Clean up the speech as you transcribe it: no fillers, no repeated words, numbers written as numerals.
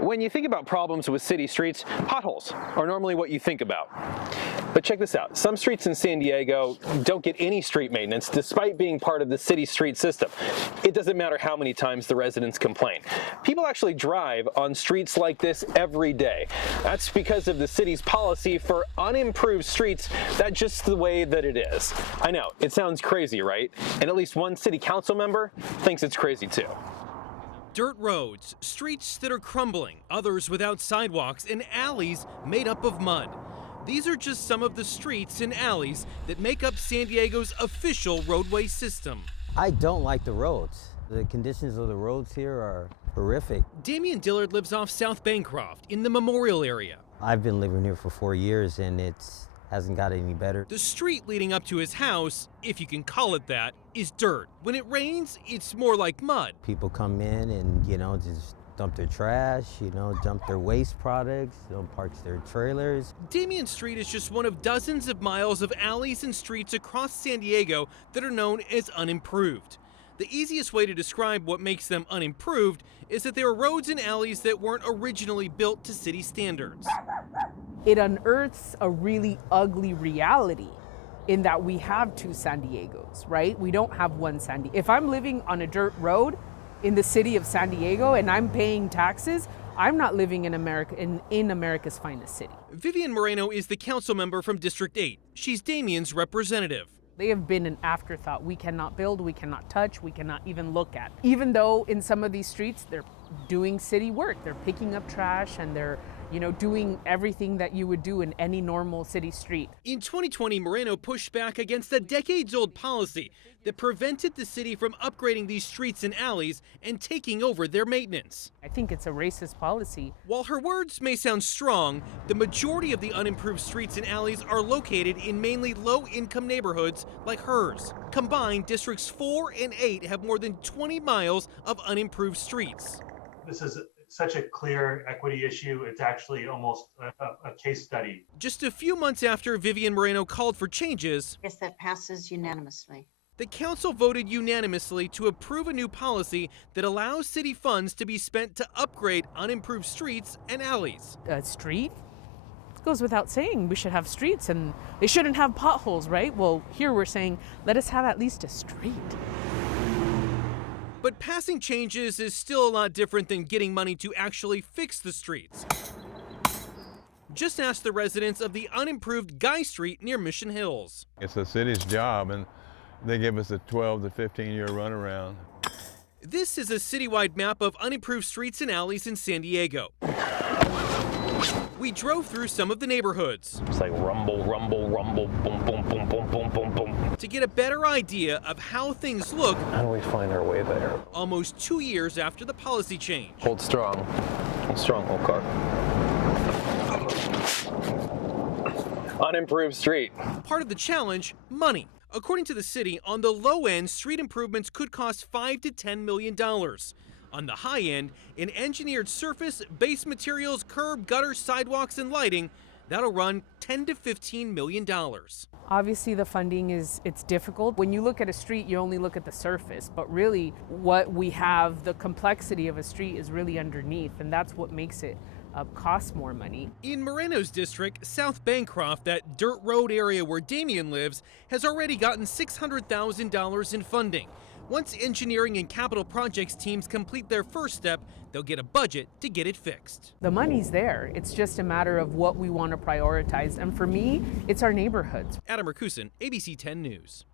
When you think about problems with city streets, potholes are normally what you think about. But check this out. Some streets in San Diego don't get any street maintenance despite being part of the city street system. It doesn't matter how many times the residents complain. People actually drive on streets like this every day. That's because of the city's policy for unimproved streets. That's just the way that it is. I know, it sounds crazy, right? And at least one city council member thinks it's crazy too. Dirt roads, streets that are crumbling, others without sidewalks, and alleys made up of mud. These are just some of the streets and alleys that make up San Diego's official roadway system. I don't like the roads. The conditions of the roads here are horrific. Damian Dillard lives off South Bancroft in the Memorial area. I've been living here for 4 years and it hasn't got any better. The street leading up to his house, if you can call it that, is dirt. When it rains, it's more like mud. People come in and, just dump their trash, dump their waste products, park their trailers. Damian Street is just one of dozens of miles of alleys and streets across San Diego that are known as unimproved. The easiest way to describe what makes them unimproved is that they are roads and alleys that weren't originally built to city standards. It unearths a really ugly reality in that we have two San Diegos, right? We don't have one San Diego. If I'm living on a dirt road in the city of San Diego and I'm paying taxes, I'm not living in America, in America's finest city. Vivian Moreno is the council member from District 8. She's Damian's representative. They have been an afterthought. We cannot build, we cannot touch, we cannot even look at. Even though in some of these streets, they're doing city work. They're picking up trash and they're doing everything that you would do in any normal city street. In 2020, Moreno pushed back against a decades-old policy that prevented the city from upgrading these streets and alleys and taking over their maintenance. I think it's a racist policy. While her words may sound strong, the majority of the unimproved streets and alleys are located in mainly low-income neighborhoods like hers. Combined, Districts 4 and 8 have more than 20 miles of unimproved streets. This is such a clear equity issue. It's actually almost a case study. Just a few months after Vivian Moreno called for changes, I guess that passes unanimously. The council voted unanimously to approve a new policy that allows city funds to be spent to upgrade unimproved streets and alleys. A street? It goes without saying, we should have streets and they shouldn't have potholes, right? Well, here we're saying, let us have at least a street. But passing changes is still a lot different than getting money to actually fix the streets. Just ask the residents of the unimproved Guy Street near Mission Hills. It's the city's job, and they give us a 12 to 15-year runaround. This is a citywide map of unimproved streets and alleys in San Diego. We drove through some of the neighborhoods. It's like rumble, rumble, rumble, boom, boom, boom, boom, boom, boom, boom. To get a better idea of how things look. How do we find our way there? Almost 2 years after the policy change. Hold strong. Hold strong, old car. Unimproved street. Part of the challenge, money. According to the city, on the low end, street improvements could cost $5 to $10 million. On the high end, an engineered surface, base materials, curb, gutter, sidewalks, and lighting, that'll run $10 to $15 million. Obviously the funding it's difficult. When you look at a street, you only look at the surface, but really what we have, the complexity of a street is really underneath, and that's what makes it cost more money. In Moreno's district, South Bancroft, that dirt road area where Damian lives, has already gotten $600,000 in funding. Once engineering and capital projects teams complete their first step, they'll get a budget to get it fixed. The money's there. It's just a matter of what we want to prioritize. And for me, it's our neighborhoods. Adam Rakusin, ABC 10 News.